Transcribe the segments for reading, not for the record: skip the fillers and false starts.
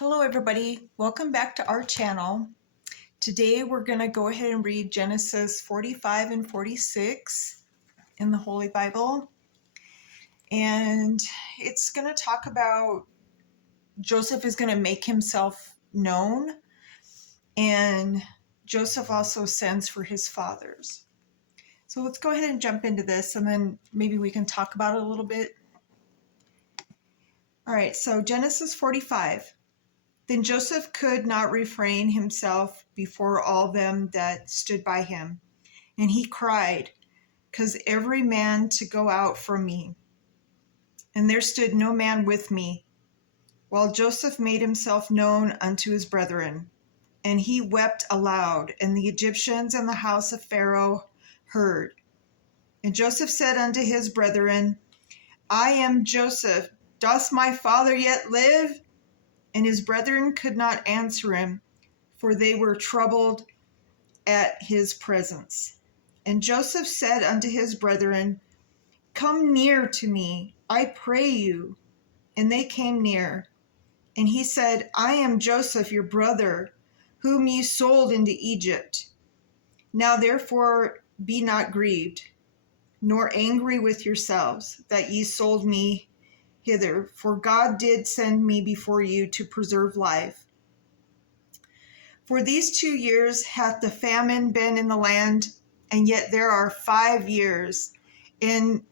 Hello everybody, welcome back to our channel. Today we're going to go ahead and read Genesis 45 and 46 in the Holy Bible. And it's going to talk about Joseph is going to make himself known, and Joseph also sends for his fathers. So let's go ahead and jump into this, and then maybe we can talk about it a little bit. All right, so Genesis 45. Then Joseph could not refrain himself before all them that stood by him. And he cried, "'Cause every man to go out from me. And there stood no man with me, while Joseph made himself known unto his brethren. And he wept aloud, and the Egyptians and the house of Pharaoh heard. And Joseph said unto his brethren, I am Joseph. Doth my father yet live? And his brethren could not answer him, for they were troubled at his presence. And Joseph said unto his brethren, Come near to me, I pray you. And they came near. And he said, I am Joseph your brother, whom ye sold into Egypt. Now therefore be not grieved, nor angry with yourselves, that ye sold me hither, for God did send me before you to preserve life. For these 2 years hath the famine been in the land, and yet there are 5 years in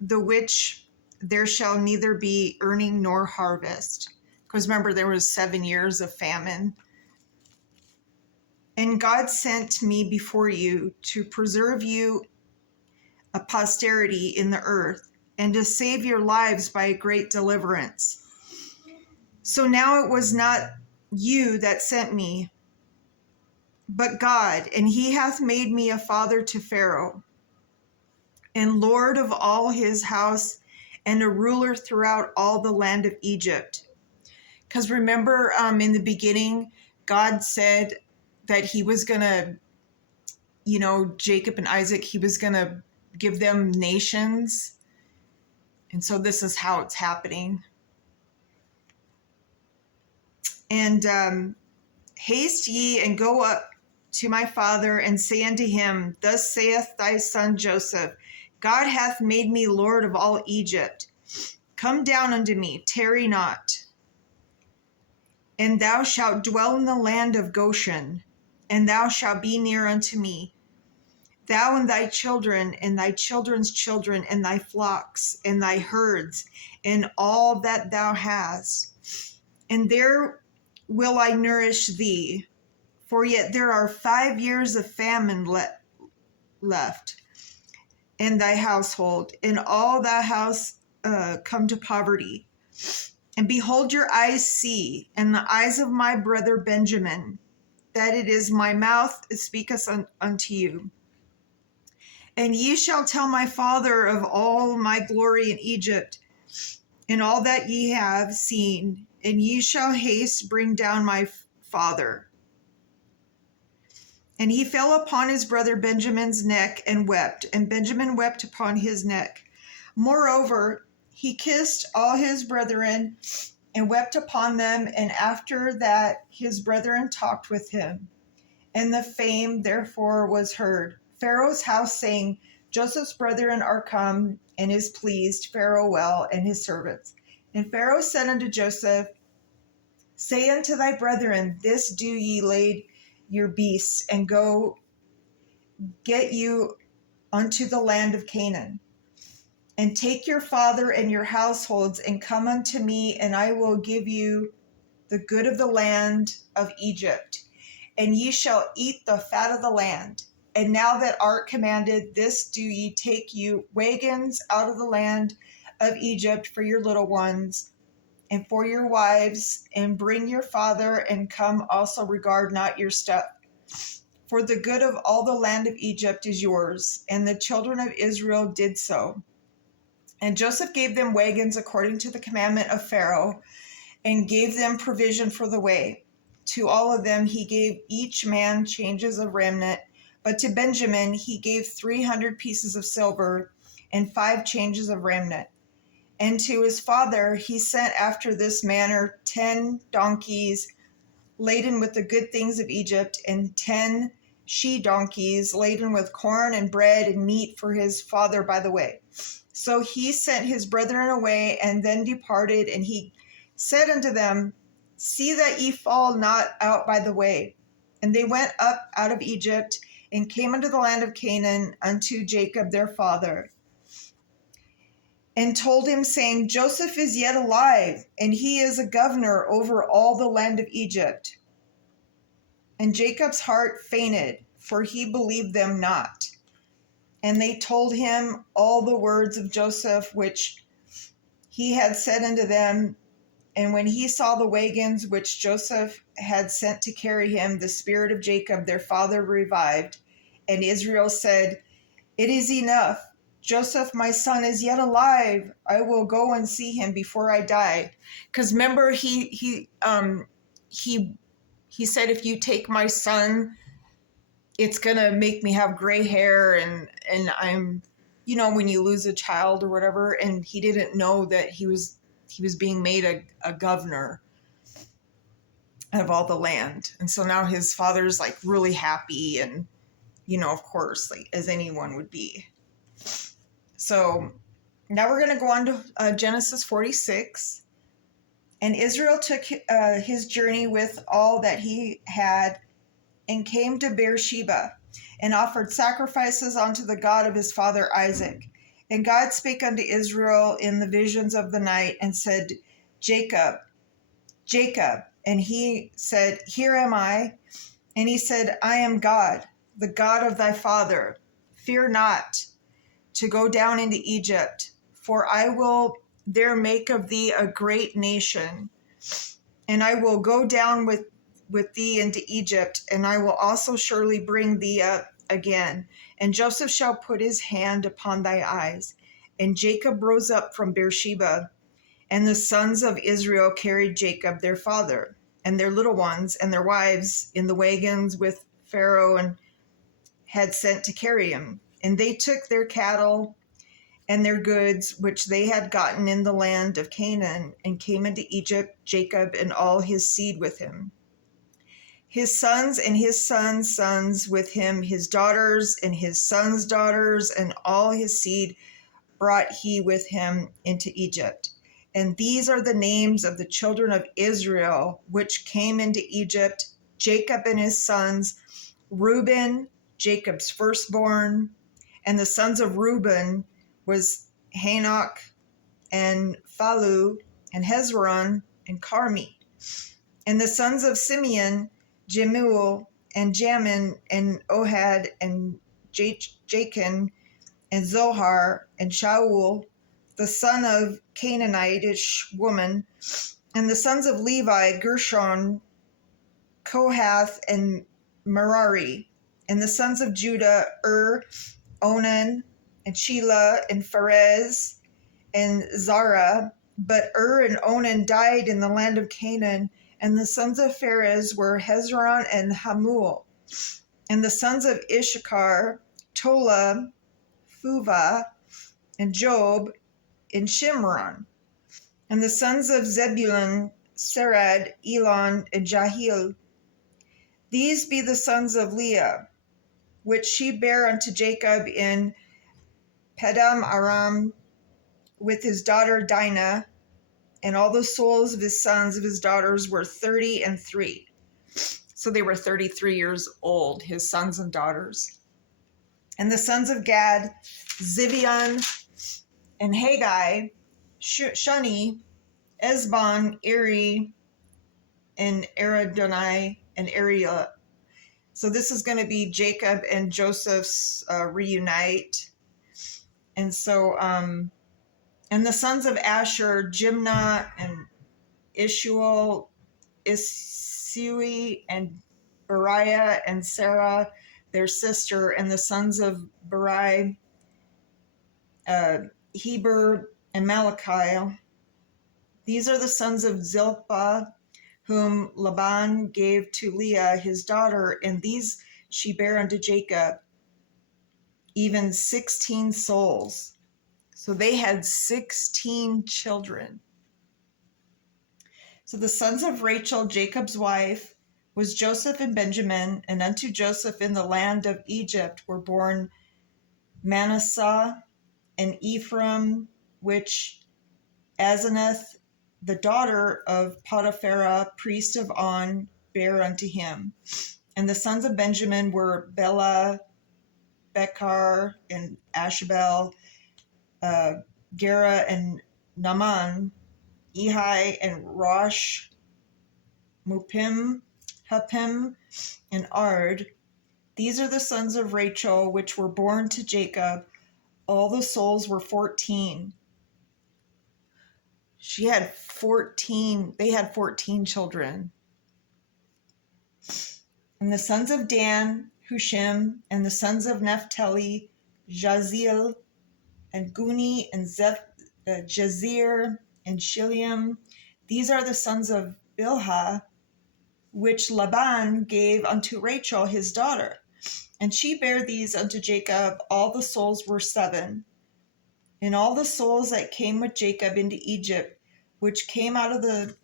the which there shall neither be earning nor harvest. Because remember, there was 7 years of famine. And God sent me before you to preserve you a posterity in the earth, and to save your lives by a great deliverance. So now it was not you that sent me, but God, and he hath made me a father to Pharaoh, and Lord of all his house, and a ruler throughout all the land of Egypt. Because remember, in the beginning, God said that he was going to, Jacob and Isaac, he was going to give them nations. And so this is how it's happening. And haste ye and go up to my father and say unto him, Thus saith thy son Joseph, God hath made me Lord of all Egypt. Come down unto me, tarry not. And thou shalt dwell in the land of Goshen, and thou shalt be near unto me, thou and thy children, and thy children's children, and thy flocks, and thy herds, and all that thou hast. And there will I nourish thee, for yet there are 5 years of famine left in thy household, and all thy house come to poverty. And behold, your eyes see, and the eyes of my brother Benjamin, that it is my mouth that speaketh unto you. And ye shall tell my father of all my glory in Egypt, and all that ye have seen, and ye shall haste bring down my father. And he fell upon his brother Benjamin's neck and wept, and Benjamin wept upon his neck. Moreover, he kissed all his brethren and wept upon them, and after that his brethren talked with him. And the fame therefore was heard Pharaoh's house, saying, Joseph's brethren are come, and is pleased Pharaoh well, and his servants. And Pharaoh said unto Joseph, Say unto thy brethren, This do ye lade your beasts, and go get you unto the land of Canaan. And take your father and your households, and come unto me, and I will give you the good of the land of Egypt, and ye shall eat the fat of the land. And now that art commanded, this do ye take you wagons out of the land of Egypt for your little ones, and for your wives, and bring your father, and come also, regard not your stuff. For the good of all the land of Egypt is yours. And the children of Israel did so. And Joseph gave them wagons according to the commandment of Pharaoh, and gave them provision for the way. To all of them he gave each man changes of raiment, but to Benjamin he gave 300 pieces of silver, and 5 changes of raiment. And to his father he sent after this manner 10 donkeys laden with the good things of Egypt, and 10 she-donkeys laden with corn and bread and meat for his father by the way. So he sent his brethren away, and then departed, and he said unto them, See that ye fall not out by the way. And they went up out of Egypt, and came unto the land of Canaan, unto Jacob their father, and told him, saying, Joseph is yet alive, and he is a governor over all the land of Egypt. And Jacob's heart fainted, for he believed them not. And they told him all the words of Joseph, which he had said unto them. And when he saw the wagons which Joseph had sent to carry him, the spirit of Jacob their father revived. And Israel said, It is enough. Joseph, my son, is yet alive. I will go and see him before I die. Because remember, he said, if you take my son, it's gonna make me have gray hair, and I'm, when you lose a child or whatever. And he didn't know that he was being made a governor of all the land. And so now his father's like really happy, and of course, like as anyone would be. So now we're going to go on to Genesis 46. And Israel took his journey with all that he had, and came to Beersheba, and offered sacrifices unto the God of his father Isaac. And God spake unto Israel in the visions of the night, and said, Jacob, Jacob. And he said, Here am I. And he said, I am God, the God of thy father. Fear not to go down into Egypt, for I will there make of thee a great nation. And I will go down with thee into Egypt, and I will also surely bring thee up again. And Joseph shall put his hand upon thy eyes. And Jacob rose up from Beersheba, and the sons of Israel carried Jacob their father, and their little ones, and their wives in the wagons with Pharaoh, and had sent to carry him. And they took their cattle and their goods, which they had gotten in the land of Canaan, and came into Egypt, Jacob and all his seed with him. His sons and his sons' sons with him, his daughters and his sons' daughters, and all his seed brought he with him into Egypt. And these are the names of the children of Israel, which came into Egypt, Jacob and his sons, Reuben, Jacob's firstborn. And the sons of Reuben was Hanok and Phalu and Hezron and Carmi. And the sons of Simeon, Jemuel and Jamin and Ohad and Jachin and Zohar and Shaul, the son of Canaanitish woman. And the sons of Levi, Gershon, Kohath and Merari. And the sons of Judah, Onan and Shelah and Pharez and Zara. But and Onan died in the land of Canaan. And the sons of Pharez were Hezron and Hamul. And the sons of Issachar, Tola, Phuvah, and Job, and Shimron. And the sons of Zebulun, Serad, Elon, and Jahil. These be the sons of Leah, which she bare unto Jacob in Padam Aram with his daughter Dinah. And all the souls of his sons of his daughters were 33. So they were 33 years old, his sons and daughters. And the sons of Gad, Zivion, and Haggai, Shuni, Esbon, Eri, and Eridonai, and Ariel. So this is going to be Jacob and Joseph's reunite. And so, and the sons of Asher, Jimnah, and Ishuel, Isui, and Beriah, and Sarah, their sister. And the sons of Beri, Heber, and Malachi. These are the sons of Zilpah, whom Laban gave to Leah his daughter, and these she bare unto Jacob, even 16 souls. So they had 16 children. So the sons of Rachel, Jacob's wife, was Joseph and Benjamin, and unto Joseph in the land of Egypt were born Manasseh and Ephraim, which Asenath, the daughter of Potiphera, priest of On, bare unto him. And the sons of Benjamin were Bela, Bechar, and Ashabel, Gera, and Naaman, Ehi, and Rosh, Mupim, Huppim, and Ard. These are the sons of Rachel, which were born to Jacob. All the souls were 14. She had 14, they had 14 children. And the sons of Dan, Hushim, and the sons of Naphtali, Jaziel, and Guni, and Jazir, and Shiliam. These are the sons of Bilhah, which Laban gave unto Rachel his daughter. And she bare these unto Jacob. All the souls were 7. And all the souls that came with Jacob into Egypt, which came out of the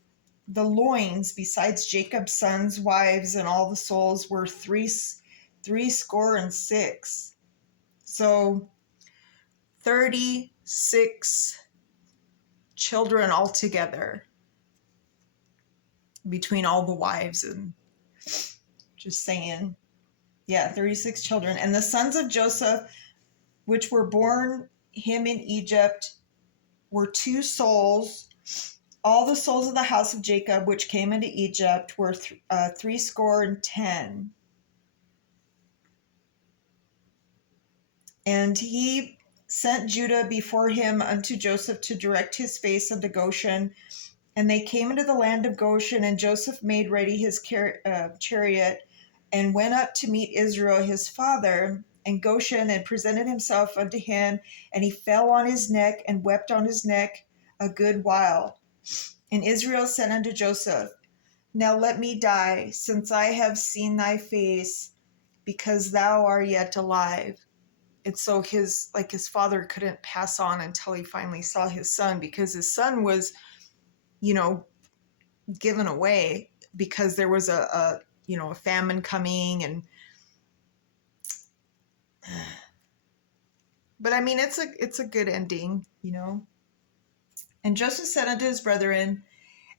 loins, besides Jacob's sons' wives, and all the souls were 66. So 36 children altogether between all the wives, and just saying, yeah, 36 children. And the sons of Joseph, which were born him in Egypt, were 2 souls. All the souls of the house of Jacob, which came into Egypt, were 70. And he sent Judah before him unto Joseph to direct his face unto Goshen. And they came into the land of Goshen, and Joseph made ready his chariot, and went up to meet Israel his father in Goshen, and presented himself unto him. And he fell on his neck, and wept on his neck a good while. And Israel said unto Joseph, Now let me die, since I have seen thy face, because thou art yet alive. And so his father couldn't pass on until he finally saw his son, because his son was, given away because there was a famine coming. And but I mean, it's a good ending. And Joseph said unto his brethren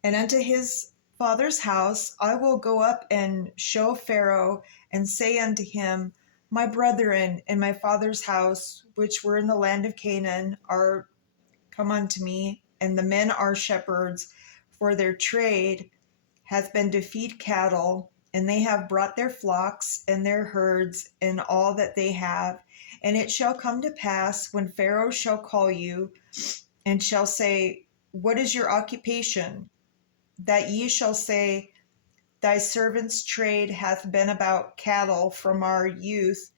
and unto his father's house, I will go up and show Pharaoh, and say unto him, My brethren and my father's house, which were in the land of Canaan, are come unto me, and the men are shepherds, for their trade hath been to feed cattle, and they have brought their flocks and their herds and all that they have. And it shall come to pass, when Pharaoh shall call you, and shall say, What is your occupation? That ye shall say, Thy servant's trade hath been about cattle from our youth,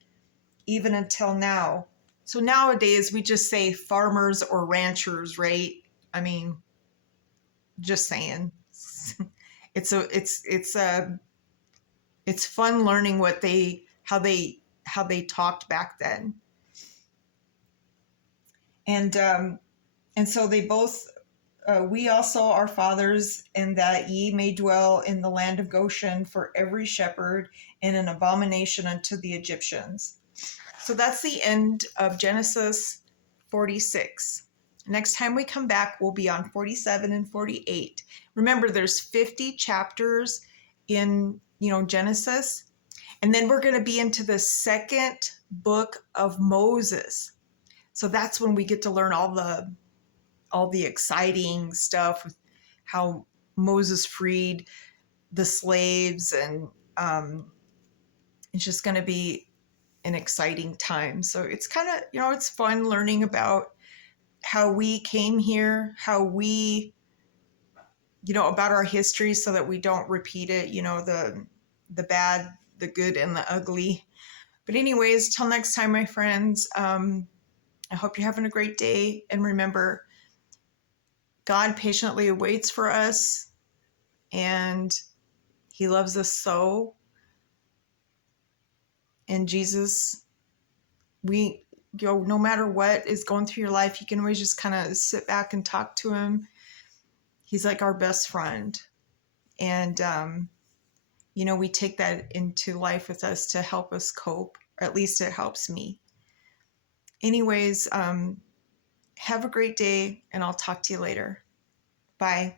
even until now. So nowadays we just say farmers or ranchers, right? I mean, just saying. It's fun learning how they talked back then. And so they both, we also are fathers, and that ye may dwell in the land of Goshen, for every shepherd in an abomination unto the Egyptians. So that's the end of Genesis 46. Next time we come back, we'll be on 47 and 48. Remember, there's 50 chapters in, Genesis. And then we're going to be into the second book of Moses. So that's when we get to learn all the exciting stuff with how Moses freed the slaves, and it's just going to be an exciting time. So it's kind of, it's fun learning about how we came here, how we, about our history, so that we don't repeat it, the bad, the good, and the ugly. But anyways, till next time, my friends, I hope you're having a great day. And remember, God patiently awaits for us, and he loves us so. And Jesus, we no matter what is going through your life, you can always just kind of sit back and talk to him. He's like our best friend. And, we take that into life with us to help us cope, or at least it helps me. Anyways, have a great day, and I'll talk to you later. Bye.